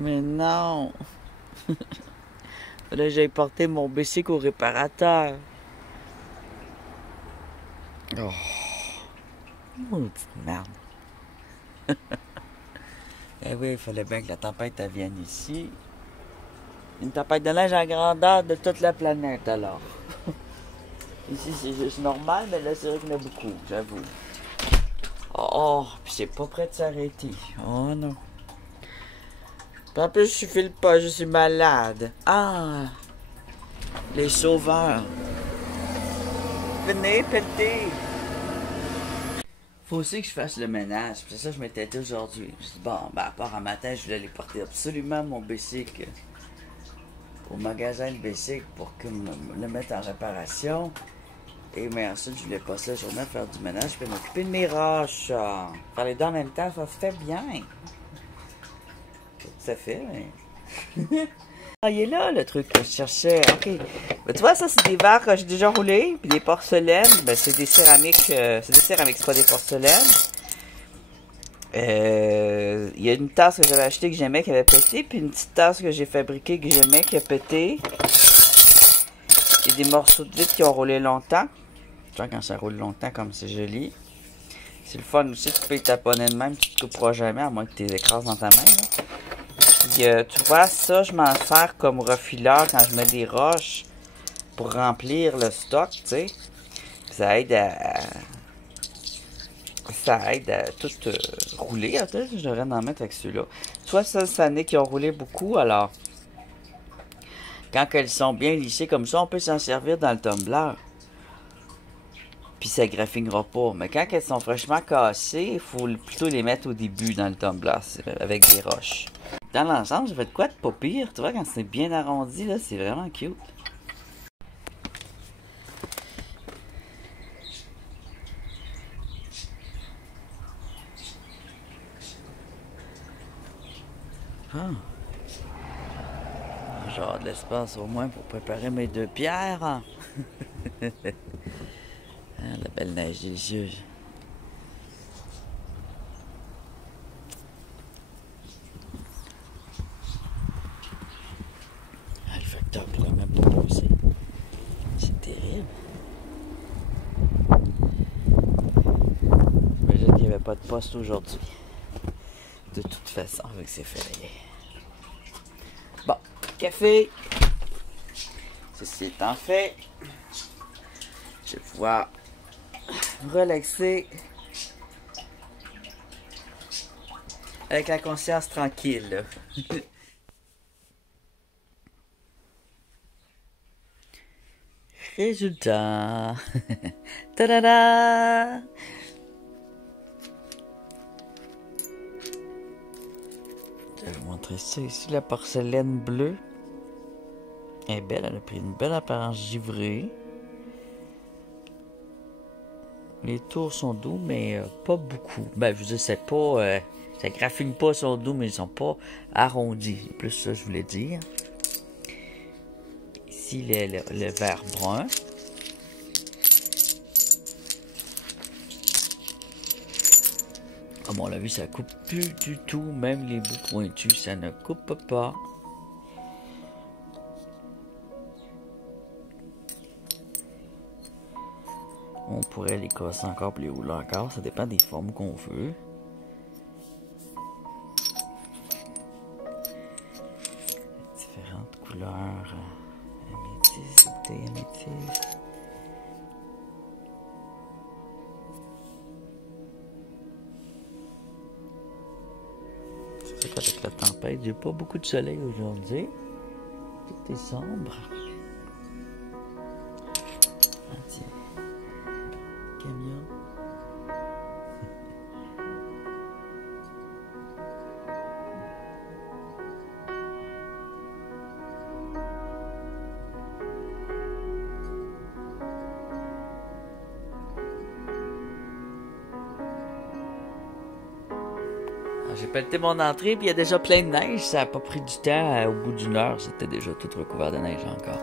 Mais non! Là, j'ai porté mon bicycle au réparateur. Oh! Maudite merde! Eh oui, il fallait bien que la tempête elle vienne ici. Une tempête de neige à grandeur de toute la planète, alors. Ici, c'est juste normal, mais là, c'est vrai qu'il y en a beaucoup, j'avoue. Oh, puis c'est pas prêt de s'arrêter. Oh non. Puis en plus, je file pas, je suis malade. Ah! Les sauveurs. Venez, pelleter. Faut aussi que je fasse le ménage. C'est ça que je m'étais dit aujourd'hui. Je dis, bon, ben, à part un matin, je voulais aller porter absolument mon bicycle au magasin de bicycle pour que le mettre en réparation. Et mais ensuite, je voulais passer la journée à faire du ménage puis m'occuper de mes roches. Faire les deux en même temps, ça se fait bien. Ça fait, mais... Ah, il est là, le truc que je cherchais. OK. Ben, tu vois, ça, c'est des verres que j'ai déjà roulés. Puis des porcelaines. Ben, c'est des céramiques. C'est des céramiques, c'est pas des porcelaines. Il y a une tasse que j'avais achetée que j'aimais qui avait pété. Puis une petite tasse que j'ai fabriquée que j'aimais qui a pété. Il y a des morceaux de vitre qui ont roulé longtemps. Tu vois, quand ça roule longtemps, comme c'est joli. C'est le fun aussi. Tu peux les taponner de même. Tu te couperas jamais, à moins que tu les écrases dans ta main. Là. Puis, tu vois, ça, je m'en sers comme refileur quand je mets des roches pour remplir le stock, tu sais. Ça aide à tout rouler. Attends, je devrais en mettre avec celui-là. Tu vois, ça, cette année qui ont roulé beaucoup, alors quand elles sont bien lissées comme ça, on peut s'en servir dans le tumbler. Puis ça graffinera pas. Mais quand elles sont fraîchement cassées, il faut plutôt les mettre au début dans le tumbler avec des roches. Dans l'ensemble, ça fait de quoi de pas pire. Tu vois, quand c'est bien arrondi, là, c'est vraiment cute. Ah. Genre de l'espace au moins pour préparer mes deux pierres. Ah, la belle neige délicieuse. Ah, le facteur pourrait même pas passer. C'est terrible. J'imagine qu'il n'y avait pas de poste aujourd'hui. De toute façon, avec ces fériés. Bon, café. Ceci étant fait, je vais pouvoir relaxer avec la conscience tranquille. Résultat. Ta-da-da! Je vais vous montrer ça ici, la porcelaine bleue. Elle est belle, elle a pris une belle apparence givrée. Les tours sont doux, mais pas beaucoup. Ben, je veux dire, c'est pas... ça graffine pas, ils sont doux, mais ils sont pas arrondis. C'est plus ça que je voulais dire. Ici, le vert brun. Comme on l'a vu, ça coupe plus du tout. Même les bouts pointus, ça ne coupe pas. On pourrait les casser encore puis les rouler encore. Ça dépend des formes qu'on veut. Différentes couleurs. Améthyste, bouteille améthyste. C'est ça qu'avec la tempête, j'ai pas beaucoup de soleil aujourd'hui. Tout est sombre. Ah tiens. Camion. J'ai pelleté mon entrée, puis il y a déjà plein de neige. Ça n'a pas pris du temps. Au bout d'une heure, c'était déjà tout recouvert de neige encore.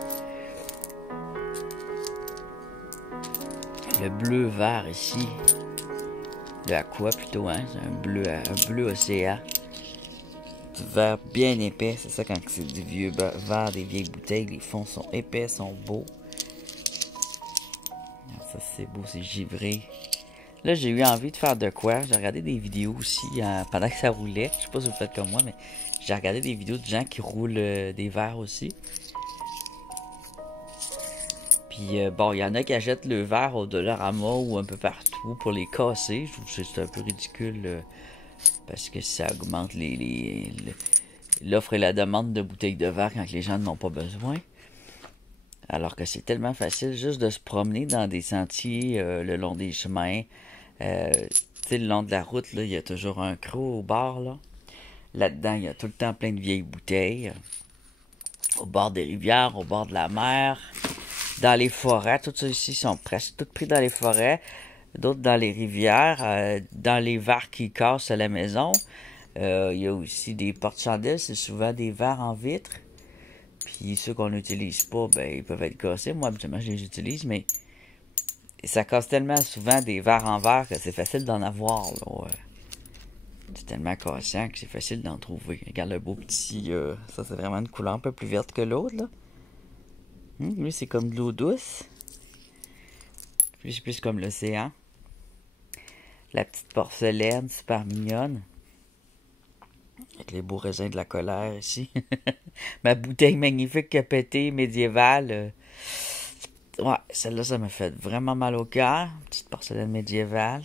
Le bleu vert ici. Le aqua plutôt, hein. C'est un bleu océan. Du vert bien épais. C'est ça quand c'est du vieux vert, des vieilles bouteilles. Les fonds sont épais, sont beaux. Ça c'est beau, c'est givré. Là, j'ai eu envie de faire de quoi. J'ai regardé des vidéos aussi pendant que ça roulait. Je sais pas si vous faites comme moi, mais j'ai regardé des vidéos de gens qui roulent des verres aussi. Puis bon, il y en a qui achètent le verre au Dollarama ou un peu partout pour les casser. Je trouve que c'est un peu ridicule parce que ça augmente l'offre et la demande de bouteilles de verre quand les gens n'en ont pas besoin. Alors que c'est tellement facile juste de se promener dans des sentiers le long des chemins. Tu sais, le long de la route, là, il y a toujours un creux au bord. Là-dedans, il y a tout le temps plein de vieilles bouteilles. Au bord des rivières, au bord de la mer, dans les forêts. Tout ça ici sont presque tous pris dans les forêts. D'autres dans les rivières, dans les verres qui cassent à la maison. Il y a aussi des porte-chandelles, c'est souvent des verres en vitre. Puis ceux qu'on n'utilise pas, ben ils peuvent être cassés. Moi, habituellement, je les utilise, mais ça casse tellement souvent des verres en verre que c'est facile d'en avoir. C'est tellement cassant que c'est facile d'en trouver. Regarde le beau petit... ça, c'est vraiment une couleur un peu plus verte que l'autre, là. Lui, c'est comme de l'eau douce. Lui, c'est plus comme l'océan. La petite porcelaine, super mignonne. Avec les beaux raisins de la colère ici. Ma bouteille magnifique qui a pété, médiévale. Ouais, celle-là, ça m'a fait vraiment mal au cœur. Petite porcelaine médiévale.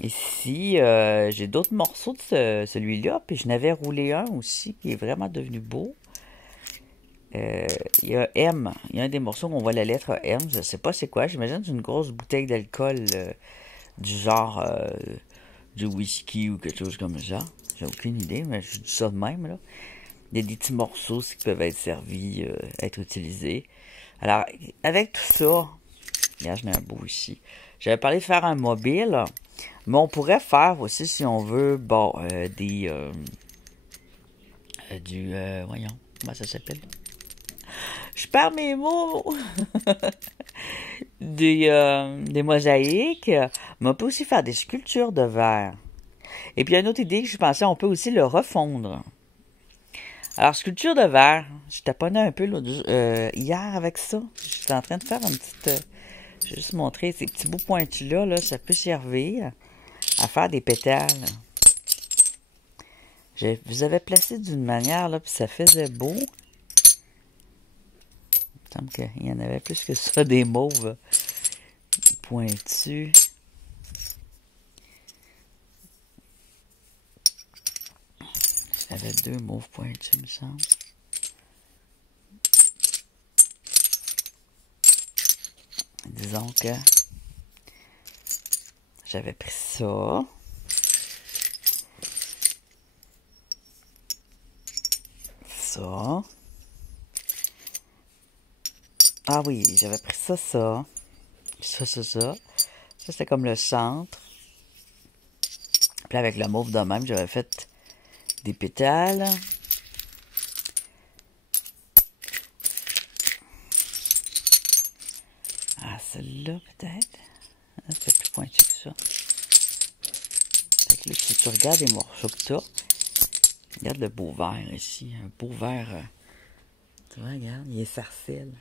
Ici, j'ai d'autres morceaux de celui-là. Puis je n'avais roulé un aussi qui est vraiment devenu beau. Il y a M. Il y a un des morceaux où on voit la lettre M. Je ne sais pas c'est quoi. J'imagine que c'est une grosse bouteille d'alcool du genre du whisky ou quelque chose comme ça. J'ai aucune idée, mais je dis ça de même, là. Il y a des petits morceaux qui peuvent être servis, être utilisés. Alors, avec tout ça, regarde, j'en ai un beau ici. J'avais parlé de faire un mobile, mais on pourrait faire aussi, si on veut, bon, voyons, comment ça s'appelle? Je perds mes mots! des mosaïques, mais on peut aussi faire des sculptures de verre. Et puis, il y a une autre idée que je pensais, on peut aussi le refondre. Alors, sculpture de verre, je taponnais un peu hier avec ça. J'étais en train de faire une petite... je vais juste montrer ces petits bouts pointus-là, là, ça peut servir à faire des pétales. Je vous avais placé d'une manière, là, puis ça faisait beau. Il me semble qu'il y en avait plus que ça, des mauves pointus. Il y avait 2 mauves pointus, il me semble. Disons que j'avais pris ça. Ça. Ah oui, j'avais pris ça. Ça, c'était comme le centre. Puis avec le mauve de même, j'avais fait des pétales. Ah, celle-là, peut-être. C'était plus pointu que ça. là, si tu regardes les morceaux que tu as, regarde le beau vert ici. Un beau vert. Tu vois, regarde, il est sarcelle.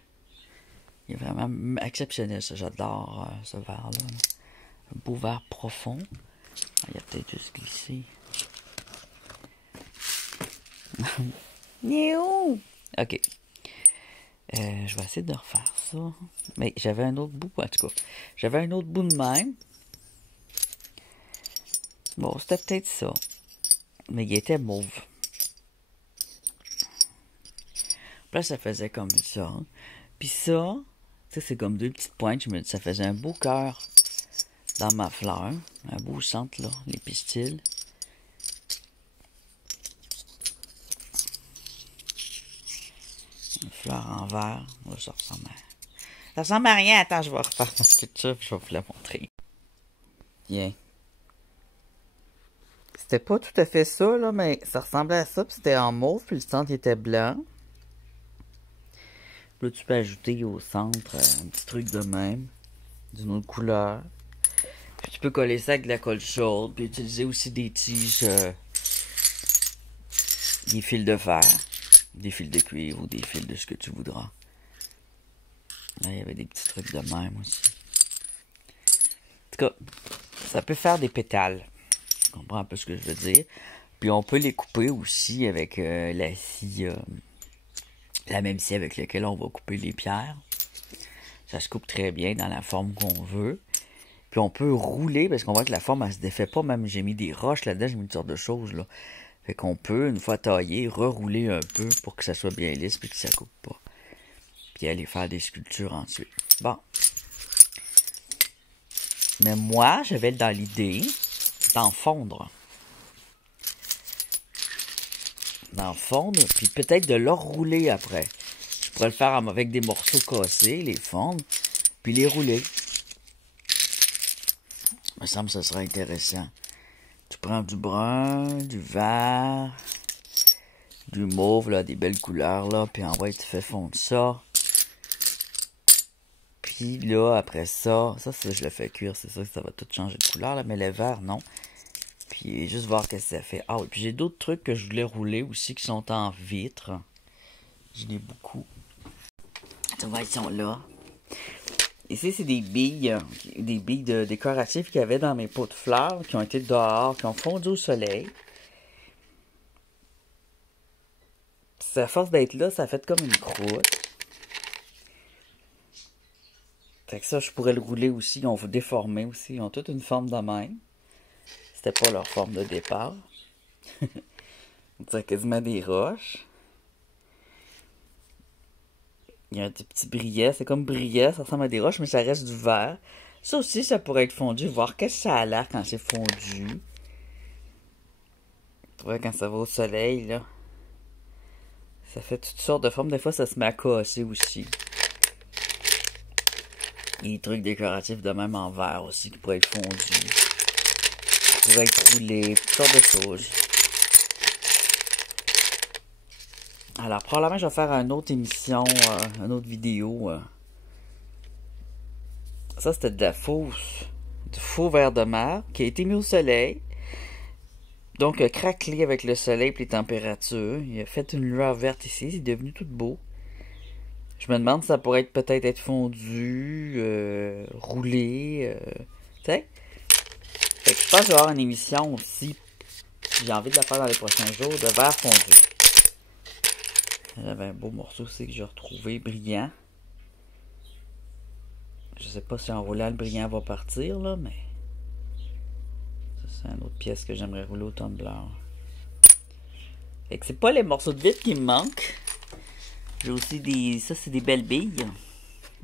Il est vraiment exceptionnel, ça. J'adore ce vert-là. Un beau vert profond. Il a peut-être juste glissé. Néo! Ok. Je vais essayer de refaire ça. Mais j'avais un autre bout, en tout cas. J'avais un autre bout de même. Bon, c'était peut-être ça. Mais il était mauve. Puis là, ça faisait comme ça. Puis ça, tu sais, c'est comme deux petites pointes. Je me dis, ça faisait un beau cœur dans ma fleur. Un beau centre, là, les pistils. Une fleur en vert. Là, ça ressemble à... Ça ressemble à rien. Attends, je vais refaire tout ça, puis je vais vous la montrer. Bien. C'était pas tout à fait ça, là, mais ça ressemblait à ça, puis c'était en mauve, puis le centre était blanc. Là, tu peux ajouter au centre un petit truc de même, d'une autre couleur. Puis tu peux coller ça avec de la colle chaude, puis utiliser aussi des tiges, des fils de fer, des fils de cuivre ou des fils de ce que tu voudras. Là, il y avait des petits trucs de même aussi. En tout cas, ça peut faire des pétales. Tu comprends un peu ce que je veux dire. Puis on peut les couper aussi avec la scie, la même scie avec laquelle on va couper les pierres. Ça se coupe très bien dans la forme qu'on veut. Puis on peut rouler, parce qu'on voit que la forme, elle se défait pas. Même j'ai mis des roches là-dedans, j'ai mis toutes sortes de choses, là. Fait qu'on peut, une fois taillé, rerouler un peu pour que ça soit bien lisse puis que ça coupe pas. Puis aller faire des sculptures ensuite. Bon. Mais moi, j'avais dans l'idée d'en fondre. D'en fondre, puis peut-être de le rouler après. Je pourrais le faire avec des morceaux cassés, les fondre, puis les rouler. Il me semble que ça serait intéressant. Tu prends du brun, du vert, du mauve, là, des belles couleurs, là, puis en vrai, tu fais fondre ça. Puis là, après ça, je le fais cuire, c'est ça que ça va tout changer de couleur, là, mais le vert, non. Puis juste voir qu'est-ce que ça fait. Ah oui, puis j'ai d'autres trucs que je voulais rouler aussi qui sont en vitre. Je l'ai beaucoup. Tu vois, ils sont là. Ici, c'est des billes décoratives qu'il y avait dans mes pots de fleurs, qui ont été dehors, qui ont fondu au soleil. Puis à force d'être là, ça a fait comme une croûte. Fait que ça, je pourrais le rouler aussi. On va déformer aussi. Ils ont toute une forme de même. C'était pas leur forme de départ. C'est quasiment des roches. Il y a des petits brillets. C'est comme brillet. Ça ressemble à des roches, mais ça reste du vert. Ça aussi, ça pourrait être fondu. Voir qu'est-ce que ça a l'air quand c'est fondu. Tu vois, quand ça va au soleil, là. Ça fait toutes sortes de formes. Des fois, ça se met à casser aussi. Il y a des trucs décoratifs de même en verre aussi qui pourraient être fondus. Qui pourraient être roulés. Toutes sortes de choses. Alors, probablement, je vais faire une autre émission, une autre vidéo. Ça, c'était du faux verre de mer qui a été mis au soleil. Donc, craquelé avec le soleil et les températures. Il a fait une lueur verte ici. C'est devenu tout beau. Je me demande si ça pourrait peut-être être fondu, roulé. Tu sais? Fait que je pense que je vais avoir une émission aussi. J'ai envie de la faire dans les prochains jours, de verre fondu. J'avais un beau morceau aussi que j'ai retrouvé, brillant. Je sais pas si en roulant le brillant va partir, là, mais... Ça, c'est une autre pièce que j'aimerais rouler au tumbler. Fait que c'est pas les morceaux de vitre qui me manquent. J'ai aussi des... Ça, c'est des belles billes.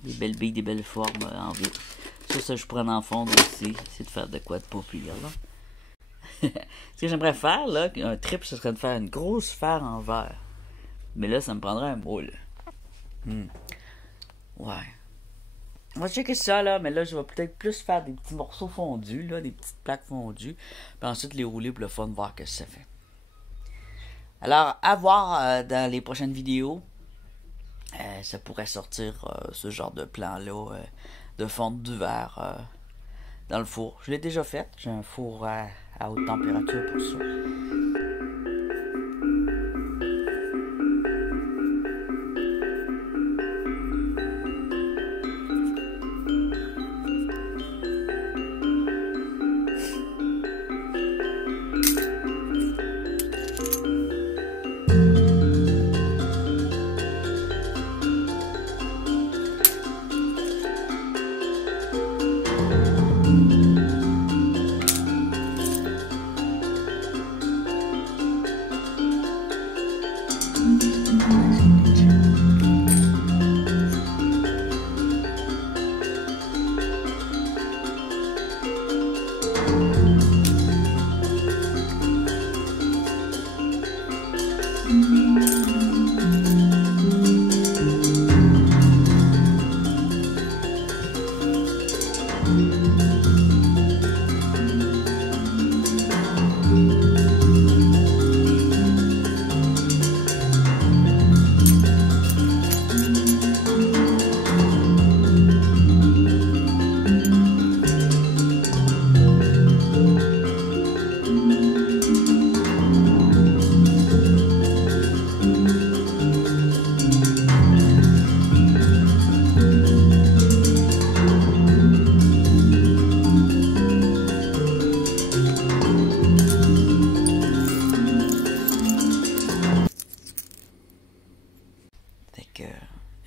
Des belles billes, des belles formes en vitre. Ça, je pourrais en fondre aussi. Essayer de faire de quoi de pas pire, là. Ce que j'aimerais faire, là, un trip, ce serait de faire une grosse sphère en verre. Mais là, ça me prendrait un moule. Ouais. On va checker ça, là. Mais là, je vais peut-être plus faire des petits morceaux fondus, là. Des petites plaques fondues. Puis ensuite, les rouler pour le fun, voir ce que ça fait. Alors, à voir dans les prochaines vidéos. Ça pourrait sortir ce genre de plan-là. De fonte du verre. dans le four. Je l'ai déjà fait. J'ai un four à haute température pour ça.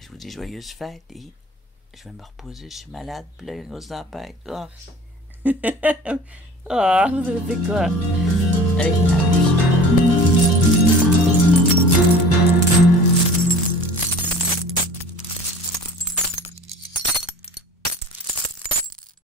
Je vous dis joyeuse fête et je vais me reposer, je suis malade, puis là, il y a une grosse tempête. Oh, vous avez fait quoi? Allez, à plus.